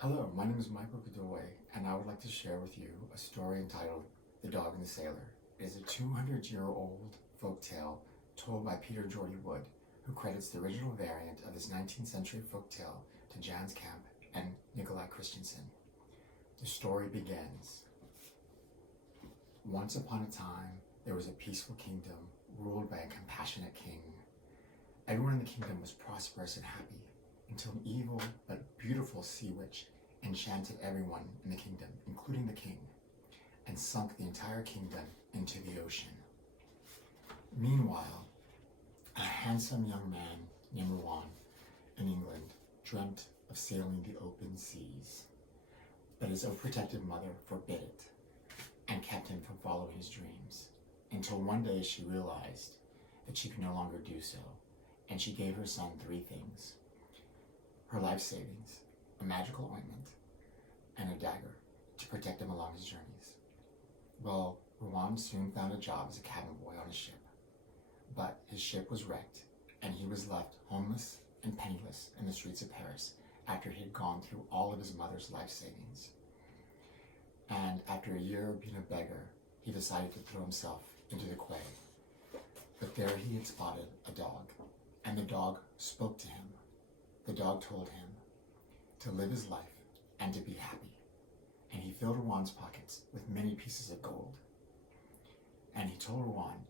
Hello, my name is Michael Godoy, and I would like to share with you a story entitled The Dog and the Sailor. It is a 200-year-old folktale told by Pete Jordi Wood, who credits the original variant of this 19th century folktale to Jans Camp and Nikolai Christensen. The story begins. Once upon a time, there was a peaceful kingdom ruled by a compassionate king. Everyone in the kingdom was prosperous and happy, until an evil but beautiful sea witch enchanted everyone in the kingdom, including the king, and sunk the entire kingdom into the ocean. Meanwhile, a handsome young man named Rowan in England dreamt of sailing the open seas, but his overprotective mother forbid it and kept him from following his dreams, until one day she realized that she could no longer do so, and she gave her son three things: her life savings, a magical ointment, and a dagger to protect him along his journeys. Well, Rowan soon found a job as a cabin boy on a ship, but his ship was wrecked and he was left homeless and penniless in the streets of Paris after he had gone through all of his mother's life savings. And after a year of being a beggar, he decided to throw himself into the quay. But there he had spotted a dog, and the dog spoke to him. The dog told him to live his life and to be happy, and he filled Rowan's pockets with many pieces of gold. And he told Rowan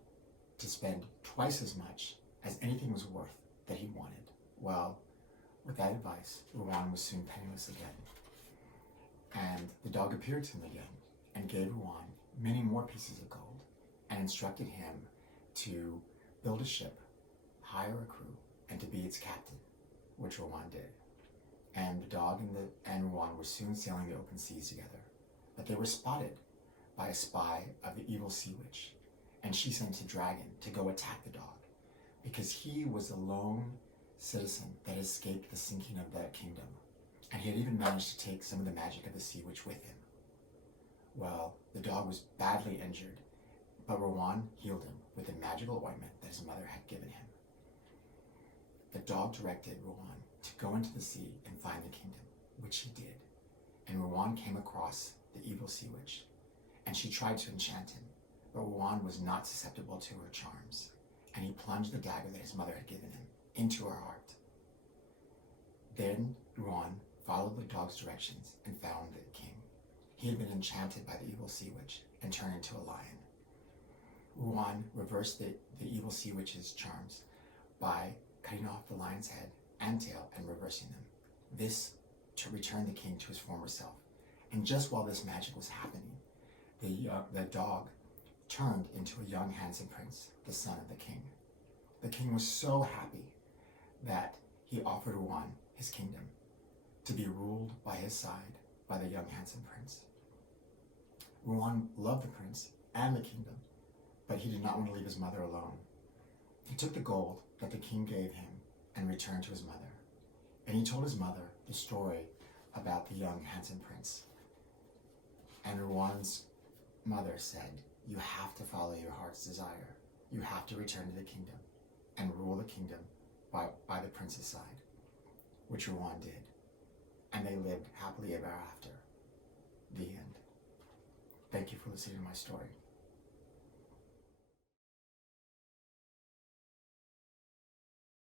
to spend twice as much as anything was worth that he wanted. Well, with that advice, Rowan was soon penniless again. And the dog appeared to him again and gave Rowan many more pieces of gold and instructed him to build a ship, hire a crew, and to be its captain, which Rowan did. And the dog and Rowan were soon sailing the open seas together. But they were spotted by a spy of the evil sea witch, and she sent a dragon to go attack the dog, because he was the lone citizen that escaped the sinking of that kingdom, and he had even managed to take some of the magic of the sea witch with him. Well, the dog was badly injured, but Rowan healed him with the magical ointment that his mother had given him. The dog directed Rowan to go into the sea and find the kingdom, which he did. And Rowan came across the evil sea witch, and she tried to enchant him, but Rowan was not susceptible to her charms, and he plunged the dagger that his mother had given him into her heart. Then Rowan followed the dog's directions and found the king. He had been enchanted by the evil sea witch and turned into a lion. Rowan reversed the evil sea witch's charms by cutting off the lion's head and tail and reversing them. This to return the king to his former self. And just while this magic was happening, the dog turned into a young handsome prince, the son of the king. The king was so happy that he offered Rowan his kingdom to be ruled by his side by the young handsome prince. Rowan loved the prince and the kingdom, but he did not want to leave his mother alone. He took the gold that the king gave him and returned to his mother. And he told his mother the story about the young handsome prince. And Rowan's mother said, "You have to follow your heart's desire. You have to return to the kingdom and rule the kingdom by the prince's side," which Rowan did. And they lived happily ever after. The end. Thank you for listening to my story.